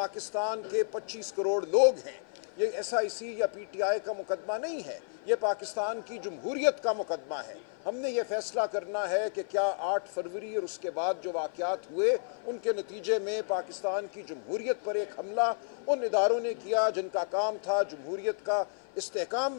पाकिस्तान के 25 करोड़ लोग हैं। ये SIC या PTI का मुकदमा नहीं है, ये पाकिस्तान की जमहूरियत का मुकदमा है। हमने ये फैसला करना है कि क्या 8 फरवरी और उसके बाद जो वाक़यात हुए उनके नतीजे में पाकिस्तान की जमहूरियत पर एक हमला उन इदारों ने किया जिनका काम था जमहूरियत का इस्तेहकाम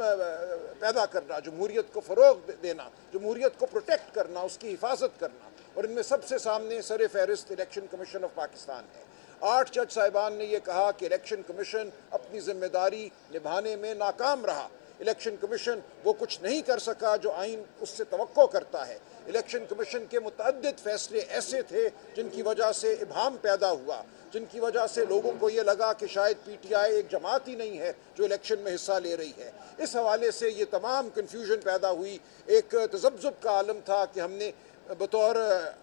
पैदा करना, जमहूरियत को फ़रोग़ देना, जमहूरियत को प्रोटेक्ट करना, उसकी हिफाजत करना, और इनमें सबसे सामने सर फहरिस्त इलेक्शन कमीशन ऑफ पाकिस्तान है। 8 जज साहिबान ने यह कहा कि इलेक्शन कमीशन अपनी जिम्मेदारी निभाने में नाकाम रहा। इलेक्शन कमीशन वो कुछ नहीं कर सका जो आइन उससे तवक्को करता है। इलेक्शन कमीशन के मुतअद्दिद फैसले ऐसे थे जिनकी वजह से इब्हाम पैदा हुआ, जिनकी वजह से लोगों को ये लगा कि शायद PTI एक जमात ही नहीं है जो इलेक्शन में हिस्सा ले रही है। इस हवाले से ये तमाम कन्फ्यूजन पैदा हुई। एक तज़ब्ज़ुब का आलम था कि हमने बतौर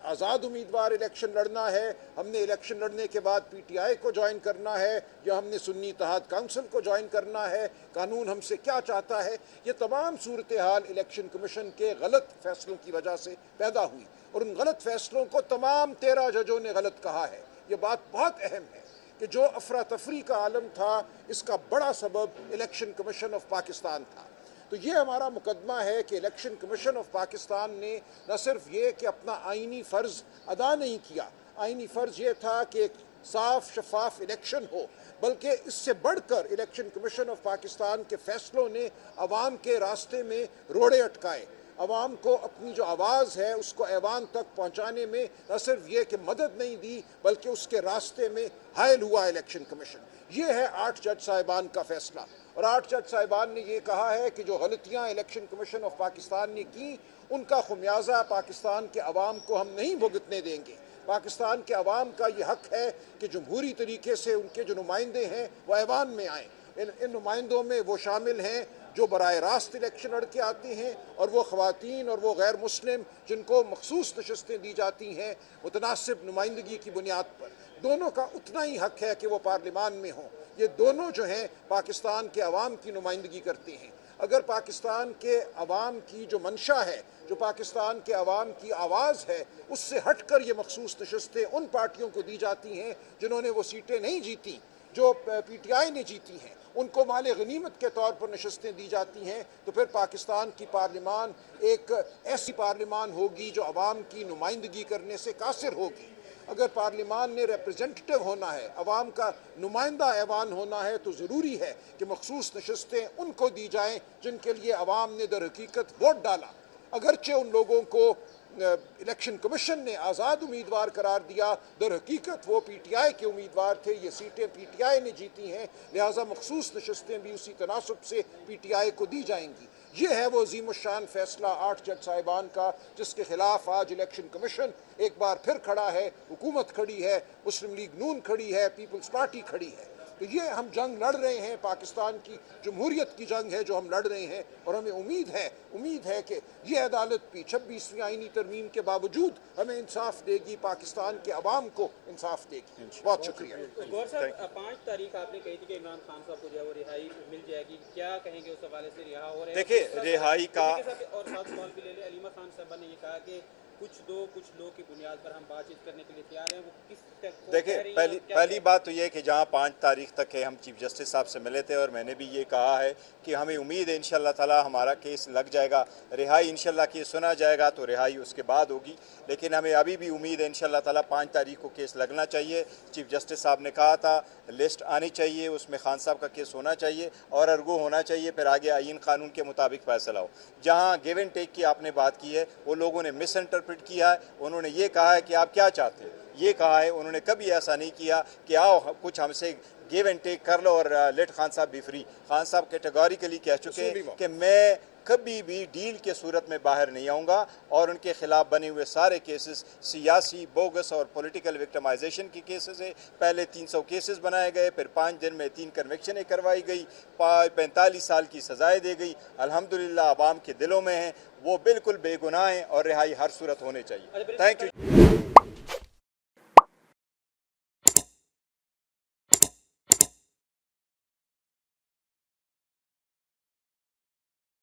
आज़ाद उम्मीदवार इलेक्शन लड़ना है, हमने इलेक्शन लड़ने के बाद PTI को ज्वाइन करना है, या हमने सुन्नी इत्तेहाद काउंसिल को ज्वाइन करना है, कानून हमसे क्या चाहता है। ये तमाम सूरत हाल इलेक्शन कमीशन के गलत फैसलों की वजह से पैदा हुई, और उन गलत फैसलों को तमाम 13 जजों ने गलत कहा है। ये बात बहुत अहम है कि जो अफरा तफरी का आलम था इसका बड़ा सबब इलेक्शन कमीशन ऑफ पाकिस्तान था। तो ये हमारा मुकदमा है कि इलेक्शन कमीशन ऑफ पाकिस्तान ने न सिर्फ ये कि अपना आइनी फ़र्ज़ अदा नहीं किया, आइनी फ़र्ज़ ये था कि एक साफ शफाफ इलेक्शन हो, बल्कि इससे बढ़कर इलेक्शन कमीशन ऑफ पाकिस्तान के फ़ैसलों ने अवाम के रास्ते में रोड़े अटकाए। अवाम को अपनी जो आवाज़ है उसको ऐवान तक पहुँचाने में न सिर्फ ये कि मदद नहीं दी, बल्कि उसके रास्ते में हायल हुआ इलेक्शन कमीशन। ये है 8 जज साहिबान का फ़ैसला, और 8 जज साहिबान ने ये कहा है कि जो गलतियाँ इलेक्शन कमीशन ऑफ पाकिस्तान ने की उनका खुमियाजा पाकिस्तान के अवाम को हम नहीं भुगतने देंगे। पाकिस्तान के अवाम का ये हक़ है कि जमहूरी तरीके से उनके जो नुमाइंदे हैं वो ऐवान में आएँ। इन नुमाइंदों में वो शामिल हैं जो बराह रास्त इलेक्शन लड़ के आते हैं, और वो ख़वातीन और वो गैर मुस्लिम जिनको मखसूस नशस्तें दी जाती हैं मुतनासिब नुमाइंदगी की बुनियाद पर। दोनों का उतना ही हक़ है कि वो पार्लिमान में हों। ये दोनों जो हैं पाकिस्तान के अवाम की नुमाइंदगी करते हैं। अगर पाकिस्तान के अवाम की जो मंशा है, जो पाकिस्तान के अवाम की आवाज़ है, उससे हट कर ये मखसूस नशस्तें उन पार्टियों को दी जाती हैं जिन्होंने वो सीटें नहीं जीती, जो PTI ने जीती हैं, उनको माले गनीमत के तौर पर नशस्तें दी जाती हैं, तो फिर पाकिस्तान की पार्लिमान एक ऐसी पार्लिमान होगी जो अवाम की नुमाइंदगी करने से कासिर होगी। अगर पार्लिमान ने रिप्रेजेंटेटिव होना है, अवाम का नुमाइंदा ऐवान होना है, तो ज़रूरी है कि मखसूस नशस्तें उनको दी जाएँ जिनके लिए अवाम ने दर हकीकत वोट डाला। अगरचे उन लोगों को इलेक्शन कमीशन ने आज़ाद उम्मीदवार करार दिया, दर हकीकत वो PTI के उम्मीदवार थे। ये सीटें PTI ने जीती हैं, लिहाजा मखसूस नशस्तें भी उसी तनासब से PTI को दी जाएंगी। ये है वो अज़ीमुश्शान फ़ैसला 8 जज साहिबान का, जिसके ख़िलाफ़ आज इलेक्शन कमीशन एक बार फिर खड़ा है, हुकूमत खड़ी है, मुस्लिम लीग नून खड़ी है, पीपल्स पार्टी खड़ी है। तो ये हम जंग लड़ रहे हैं, पाकिस्तान की जमहूरियत की जंग है जो हम लड़ रहे हैं, और हमें उम्मीद है कि ये अदालत भी 26वीं आइनी तरमीम के बावजूद हमें इंसाफ देगी, पाकिस्तान के अवाम को इंसाफ देगी। बहुत शुक्रिया। गौर साहब, 5 तारीख आपने कही थी कि इमरान खान साहब को जो है वो रिहाई मिल जाएगी, क्या कहेंगे उस हवाले से? रिहा हो रहे हैं? देखिए, रिहाई का और साथ सवाल भी ले लें। अलीमा खान साहबा ने ये कहा कि कुछ लोग की बुनियाद पर हम बातचीत करने के लिए तैयार हैं। वो किस तक देखिए, पहली बात तो ये है कि जहाँ 5 तारीख तक है, हम चीफ जस्टिस साहब से मिले थे और मैंने भी ये कहा है कि हमें उम्मीद है इंशाल्लाह ताला हमारा केस लग जाएगा, रिहाई इंशाल्लाह केस सुना जाएगा तो रिहाई उसके बाद होगी। लेकिन हमें अभी भी उम्मीद है इंशाल्लाह ताला 5 तारीख को केस लगना चाहिए। चीफ जस्टिस साहब ने कहा था लिस्ट आनी चाहिए, उसमें खान साहब का केस होना चाहिए और अर्गो होना चाहिए, फिर आगे आईन कानून के मुताबिक फैसला हो। जहाँ गिव एंड टेक की आपने बात की है, वो लोगों ने मिस इंटरप्रेट किया है। उन्होंने ये कहा है कि आप क्या चाहते हैं, ये कहा है। उन्होंने कभी ऐसा नहीं किया कि आओ कुछ हमसे गिव एंड टेक कर लो और लेट खान साहब भी फ्री। खान साहब कैटेगोरिकली कह चुके हैं कि मैं कभी भी डील के सूरत में बाहर नहीं आऊँगा, और उनके खिलाफ बने हुए सारे केसेस सियासी, बोगस और पॉलिटिकल विक्टिमाइजेशन की केसेस है। पहले 300 केसेस बनाए गए, फिर 5 दिन में 3 कन्विक्शनें करवाई गई, 45 साल की सजाएं दी गई। अल्हम्दुलिल्लाह आवाम के दिलों में हैं, वो बिल्कुल बेगुनाह हैं और रिहाई हर सूरत होने चाहिए। Thank you.